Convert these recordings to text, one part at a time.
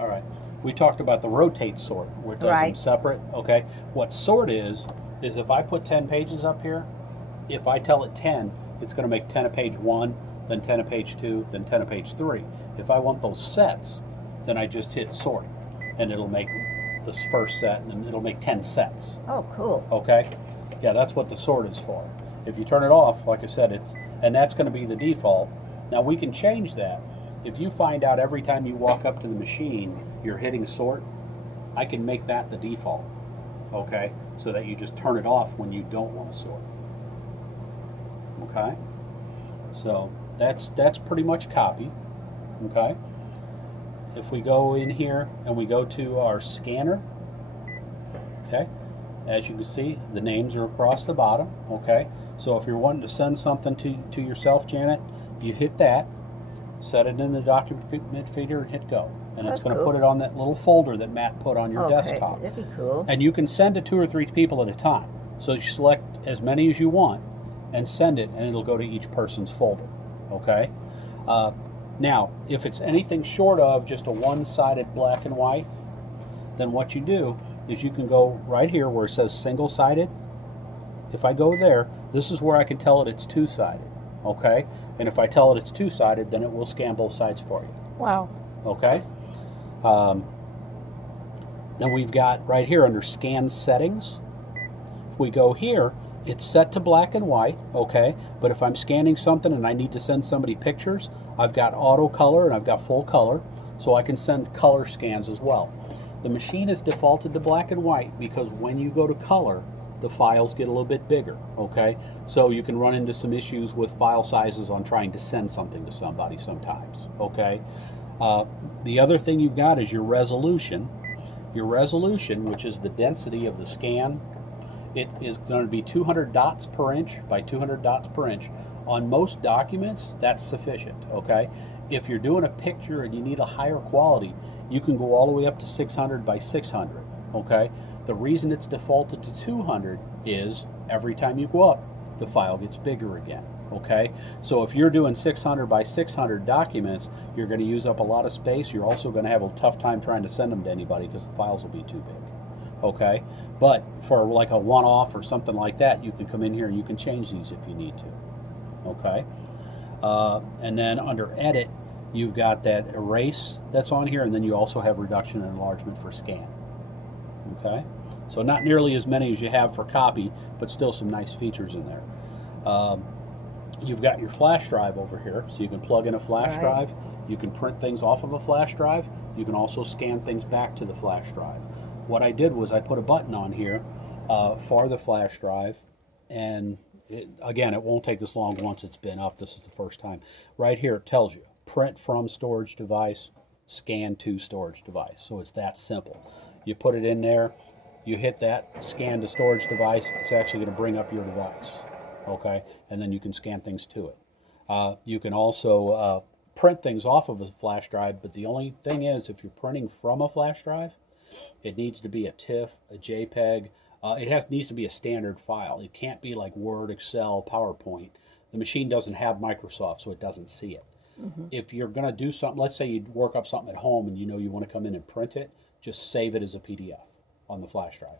All right. We talked about the rotate sort, where it does them Right. separate. Okay. What sort is if I put 10 pages up here, if I tell it 10, it's going to make 10 of page 1, then 10 of page 2, then 10 of page 3. If I want those sets, then I just hit sort, and it'll make this first set, and then it'll make 10 sets. Oh, cool. Okay? Yeah, that's what the sort is for. If you turn it off, like I said, and that's going to be the default. Now we can change that. If you find out every time you walk up to the machine you're hitting sort, I can make that the default. Okay? So that you just turn it off when you don't want to sort. Okay? So that's pretty much copy. Okay? If we go in here and we go to our scanner, okay, as you can see, the names are across the bottom. Okay? So if you're wanting to send something to yourself, Janet, you hit that, set it in the document feeder, and hit go. And it's going to put it on that little folder that Matt put on your desktop. That'd be cool. And you can send to 2 or 3 people at a time. So you select as many as you want and send it, and it'll go to each person's folder. Okay? Now, if it's anything short of just a one-sided black and white, then what you do is you can go right here where it says single-sided. If I go there, this is where I can tell it it's two-sided. Okay? And if I tell it it's two-sided, then it will scan both sides for you. Wow. Okay? Then we've got right here under scan settings. If we go here, it's set to black and white, okay? But if I'm scanning something and I need to send somebody pictures, I've got auto color and I've got full color, so I can send color scans as well. The machine is defaulted to black and white because when you go to color, the files get a little bit bigger, okay? So you can run into some issues with file sizes on trying to send something to somebody sometimes, okay? The other thing you've got is your resolution. Your resolution, which is the density of the scan, it is going to be 200 dots per inch by 200 dots per inch. On most documents, that's sufficient, okay? If you're doing a picture and you need a higher quality, you can go all the way up to 600 by 600, okay? The reason it's defaulted to 200 is every time you go up, the file gets bigger again, okay? So if you're doing 600 by 600 documents, you're going to use up a lot of space. You're also going to have a tough time trying to send them to anybody because the files will be too big, okay? But for like a one-off or something like that, you can come in here and you can change these if you need to, okay? And then under edit, you've got that erase that's on here, and then you also have reduction and enlargement for scan, okay? So not nearly as many as you have for copy, but still some nice features in there. You've got your flash drive over here, so you can plug in a flash drive. You can print things off of a flash drive. You can also scan things back to the flash drive. What I did was I put a button on here for the flash drive, and again, it won't take this long once it's been up. This is the first time. Right here it tells you, print from storage device, scan to storage device. So it's that simple. You put it in there, you hit that, scan to storage device, it's actually going to bring up your device, okay? And then you can scan things to it. You can also print things off of a flash drive, but the only thing is, if you're printing from a flash drive, it needs to be a TIFF, a JPEG. It needs to be a standard file. It can't be like Word, Excel, PowerPoint. The machine doesn't have Microsoft, so it doesn't see it. Mm-hmm. If you're going to do something, let's say you work up something at home and you know you want to come in and print it, just save it as a PDF on the flash drive,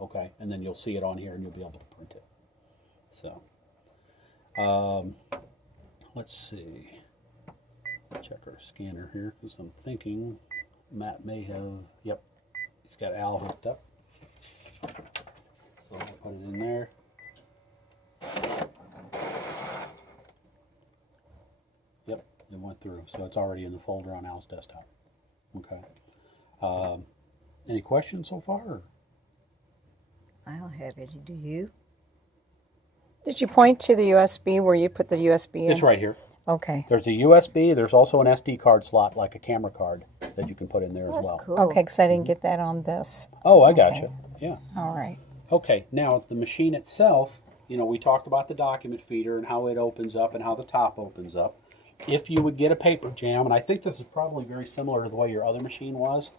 okay? And then you'll see it on here and you'll be able to print it. So, let's see. Check our scanner here because I'm thinking Matt may have, yep, he's got Al hooked up. So I'll put it in there. Yep, it went through. So it's already in the folder on Al's desktop. Okay. Any questions so far? Or? I don't have any. Do you? Did you point to the USB where you put the USB in? It's right here. Okay. There's a USB. There's also an SD card slot, like a camera card, that you can put in there as well. Cool. Okay, because I didn't get that on this. Oh, I gotcha. Yeah. All right. Okay, now the machine itself, you know, we talked about the document feeder and how it opens up and how the top opens up. If you would get a paper jam, and I think this is probably very similar to the way your other machine was,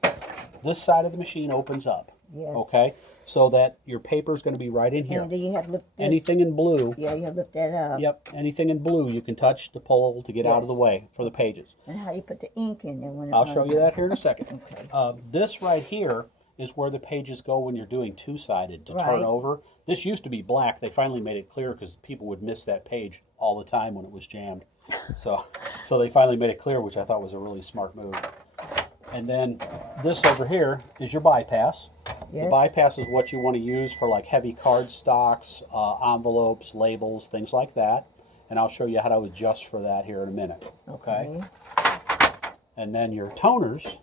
this side of the machine opens up. Yes. Okay, so that your paper is going to be right in here. And do you have to lift this? Anything in blue. Yeah, you have to lift that up. Yep, anything in blue you can touch the pole to get out of the Yes. way for the pages. And how do you put the ink in there when it I'll show you that here in a second. Okay. This right here is where the pages go when you're doing two-sided to turn Right. over. This used to be black. They finally made it clear because people would miss that page all the time when it was jammed. So they finally made it clear, which I thought was a really smart move. And then this over here is your bypass. Yes. The bypass is what you want to use for like heavy card stocks, envelopes, labels, things like that. And I'll show you how to adjust for that here in a minute. Okay. And then your toners,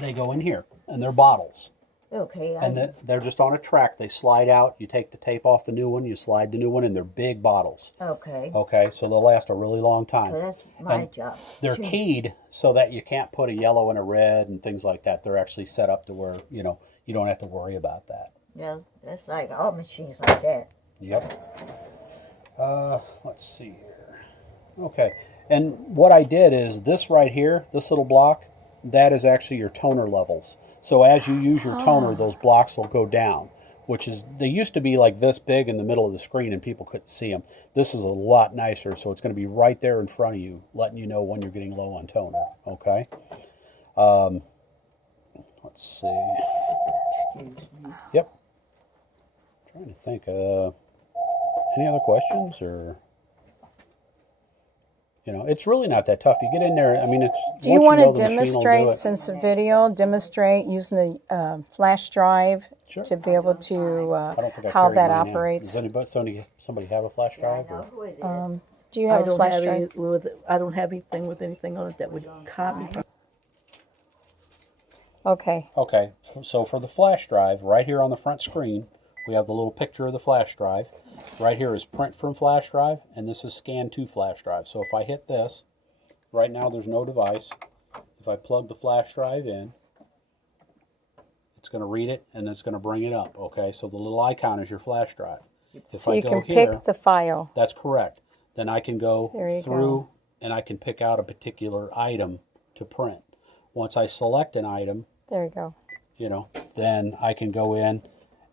they go in here, and they're bottles. Okay. And they're just on a track. They slide out. You take the tape off the new one, you slide the new one in. They're big bottles. Okay. Okay, so they'll last a really long time. So that's my And job. They're keyed so that you can't put a yellow and a red and things like that. They're actually set up to where, you know, you don't have to worry about that. Yeah, that's like all machines like that. Yep. Let's see here. Okay, and what I did is this right here, this little block, that is actually your toner levels. So as you use your toner, those blocks will go down, which is, they used to be like this big in the middle of the screen and people couldn't see them. This is a lot nicer, so it's going to be right there in front of you, letting you know when you're getting low on toner, okay? Let's see. Excuse me. Yep. Trying to think, any other questions, or... You know, it's really not that tough. You get in there, I mean, it's... Do you want know to the machine will demonstrate, do it. since the video, demonstrate using a flash drive Sure. to be able to, I don't think I how carried that mine in. operates? Does somebody have a flash Yeah, I drive? know Or? who it is. Do you I have a don't flash have drive? I don't have anything with anything on it that would copy from. Okay. Okay, so for the flash drive, right here on the front screen, we have the little picture of the flash drive. Right here is print from flash drive, and this is scan to flash drive. So if I hit this, right now there's no device. If I plug the flash drive in, it's going to read it, and it's going to bring it up. Okay, so the little icon is your flash drive. If So I you go can here, pick the file. that's correct. Then I can There go you through go. and I can pick out a particular item to print. Once I select an item, There you go. you know, then I can go in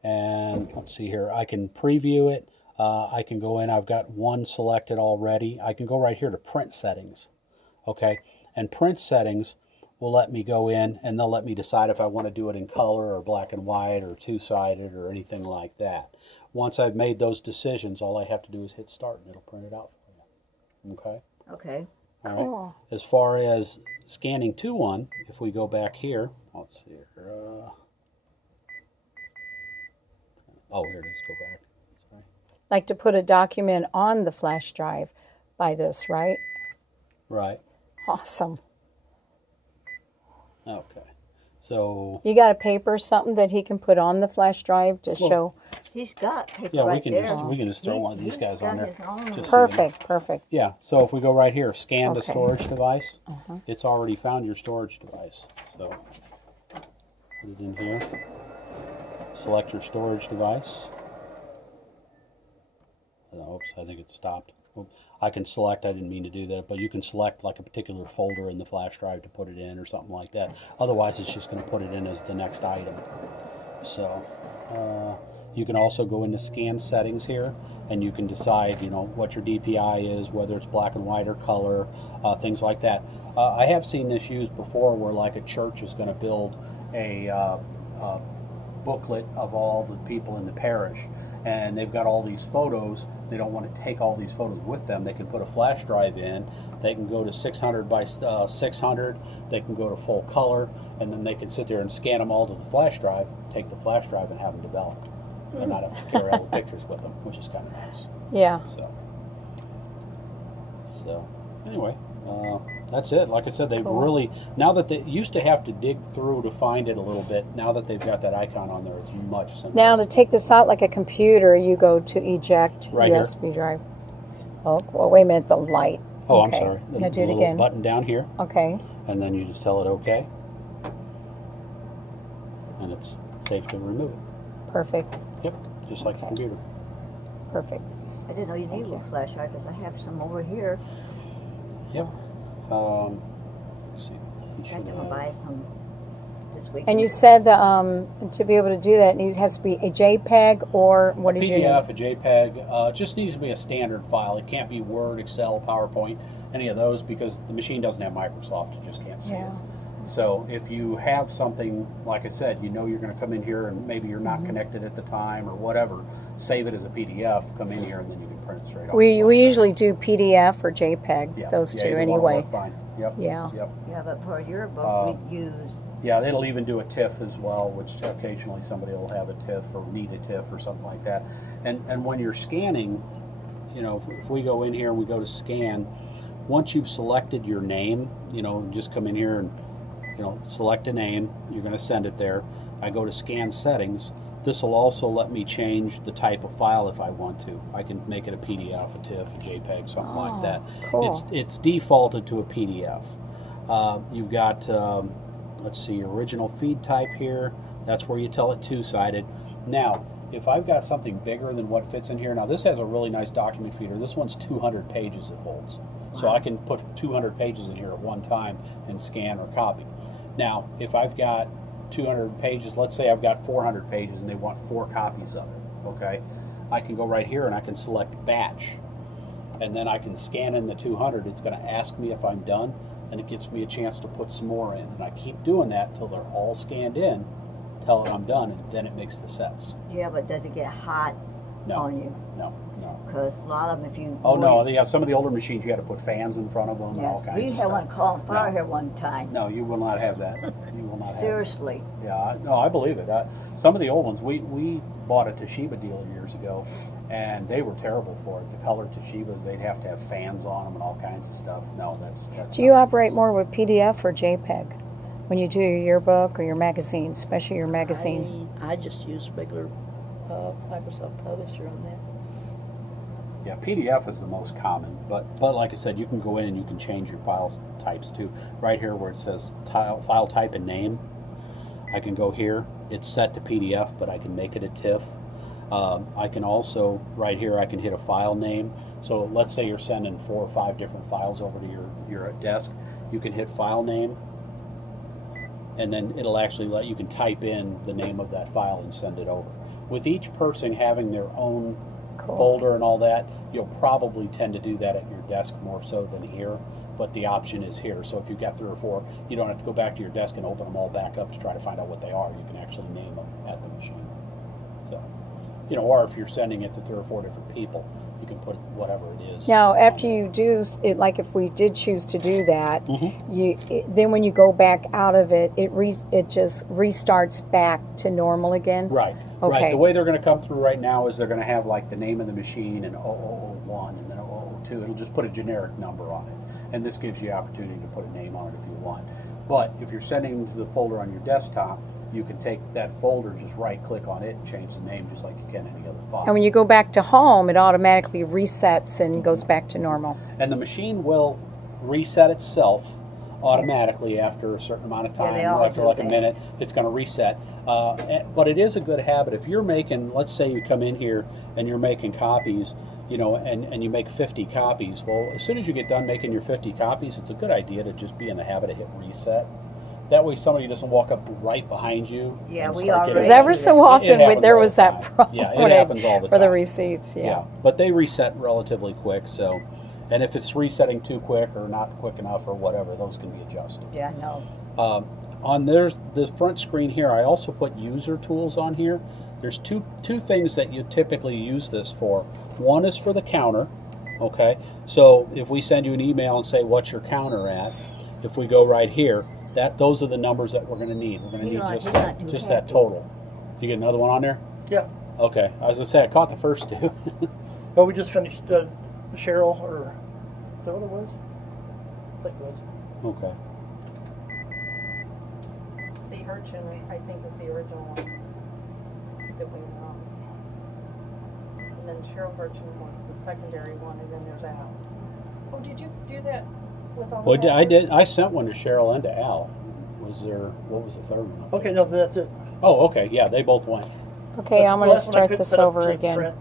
and let's see here. I can preview it. I can go in. I've got one selected already. I can go right here to print settings. Okay. And print settings will let me go in and they'll let me decide if I want to do it in color or black and white or two-sided or anything like that. Once I've made those decisions, all I have to do is hit start and it'll print it out for you. Okay. Okay. All Cool. right. As far as scanning to one, if we go back here, let's see here. Oh, here it is. Go back. Sorry. Like to put a document on the flash drive by this, right? Right. Awesome. Okay. So You got a paper or something that he can put on the flash drive to show? He's got paper yeah, right there. we can just throw one of these He's guys got on there. his own. Just so you know. Perfect, perfect. Yeah. So if we go right here, scan to Okay. storage device. It's already found your storage device. So put it in here. Select your storage device. Oops, I think it stopped. I can select, I didn't mean to do that, but you can select like a particular folder in the flash drive to put it in or something like that. Otherwise, it's just going to put it in as the next item. So you can also go into scan settings here, and you can decide, you know, what your DPI is, whether it's black and white or color, things like that. I have seen this used before where like a church is going to build a booklet of all the people in the parish, and they've got all these photos. They don't want to take all these photos with them. They can put a flash drive in. They can go to 600 by 600. They can go to full color, and then they can sit there and scan them all to the flash drive, take the flash drive, and have them developed, and not have to carry all the pictures with them, which is kind of nice. Yeah. So anyway, that's it. Like I said, they've Cool. really, now that they used to have to dig through to find it a little bit, now that they've got that icon on there, it's much simpler. Now to take this out like a computer, you go to eject Right here. USB drive. Oh, well, wait a minute, the light. Oh, Okay. I'm sorry. Now do it little again. button down here, Okay. and then you just tell it OK, and it's safe to remove it. Perfect. Yep, just like a computer. Perfect. I didn't know you needed a flashlight because I have some over here. Yep. Let's see. You I should think I'm have- gonna buy some this weekend. And you said to be able to do that, it has to be a JPEG or what did you need? PDF, a JPEG, it just needs to be a standard file. It can't be Word, Excel, PowerPoint, any of those, because the machine doesn't have Microsoft. You just can't see it. So if you have something, like I said, you know you're going to come in here and maybe you're not connected at the time or whatever, save it as a PDF, come in here, and then you can print it straight off. We usually do PDF or JPEG, Yeah. those Yeah, two either one will anyway. work fine. Yep. Yeah. Yep. Yeah, but for your book, we use. Yeah, it'll even do a TIFF as well, which occasionally somebody will have a TIFF or need a TIFF or something like that. And when you're scanning, you know, if we go in here and we go to scan, once you've selected your name, you know, just come in here and, you know, select a name. You're going to send it there. I go to scan settings. This will also let me change the type of file if I want to. I can make it a PDF, a TIFF, a JPEG, something like that. Cool. It's defaulted to a PDF. You've got, let's see, original feed type here. That's where you tell it two-sided. Now, if I've got something bigger than what fits in here, now this has a really nice document feeder. This one's 200 pages it holds. So I can put 200 pages in here at one time and scan or copy. Now, if I've got 200 pages, let's say I've got 400 pages and they want 4 copies of it, okay? I can go right here and I can select batch. And then I can scan in the 200. It's going to ask me if I'm done, and it gives me a chance to put some more in. And I keep doing that till they're all scanned in, tell it I'm done, and then it makes the sets. Yeah, but does it get hot on you? No, no. Because a lot of them, if you. Oh, no, yeah, some of the older machines, you had to put fans in front of them and all Yes, kinds we of had stuff. one caught on fire No. here one time. No, you will not have that. You will not have it. Seriously. Yeah, no, I believe it. Some of the old ones, we bought a Toshiba dealer years ago, and they were terrible for it. The color Toshibas, they'd have to have fans on them and all kinds of stuff. No, that's Do you operate more with PDF or JPEG when you do your yearbook or your magazine, especially your magazine? I just use regular Microsoft Publisher on that. Yeah, PDF is the most common, but like I said, you can go in and you can change your file types too. Right here where it says file type and name, I can go here. It's set to PDF, but I can make it a TIFF. I can also, right here, I can hit a file name. So let's say you're sending 4 or 5 different files over to your desk. You can hit file name, and then it'll actually let you can type in the name of that file and send it over. With each person having their own folder and all that, you'll probably tend to do that at your desk more so than here, but the option is here. So if you've got 3 or 4, you don't have to go back to your desk and open them all back up to try to find out what they are. You can actually name them at the machine. So, you know, or if you're sending it to 3 or 4 different people, you can put whatever it is. Now, after you do it, like if we did choose to do that, then when you go back out of it, it just restarts back to normal again? Right. Okay. Right. The way they're going to come through right now is they're going to have like the name of the machine and 0001 and then 0002. It'll just put a generic number on it. And this gives you the opportunity to put a name on it if you want. But if you're sending to the folder on your desktop, you can take that folder, just right click on it and change the name just like you can any other file. And when you go back to home, it automatically resets and goes back to normal. And the machine will reset itself automatically after a certain amount of time. they always After do like a that. minute, it's going to reset. But it is a good habit. If you're making, let's say you come in here and you're making copies, you know, and you make 50 copies. Well, as soon as you get done making your 50 copies, it's a good idea to just be in the habit of hit reset. That way somebody doesn't walk up right behind you. Yeah, and we start already- getting- Because ever so often happens there all was the that time. problem Yeah, when it happens all the for the time. receipts. Yeah. But they reset relatively quick. So, and if it's resetting too quick or not quick enough or whatever, those can be adjusted. Yeah, no. On the front screen here, I also put user tools on here. There's two things that you typically use this for. One is for the counter. Okay, so if we send you an email and say what's your counter at, if we go right here, those are the numbers that we're going to need. We're going to He's need not- just he's not too that happy. total. You get another one on there? Yeah. Okay, I was going to say I caught the first 2. Well, we just finished Cheryl, or is that what it was? I think it was. Okay. C. Urchin, I think, was the original one that we and then Cheryl Urchin was the secondary one, and then there's Al. Oh, did you do that with all Well, I did. I sent one to Cheryl and to Al. What was the third one? Okay, no, that's it. Oh, okay. Yeah, they both went. Okay, I'm going to Last one I start couldn't this set up over to again. print.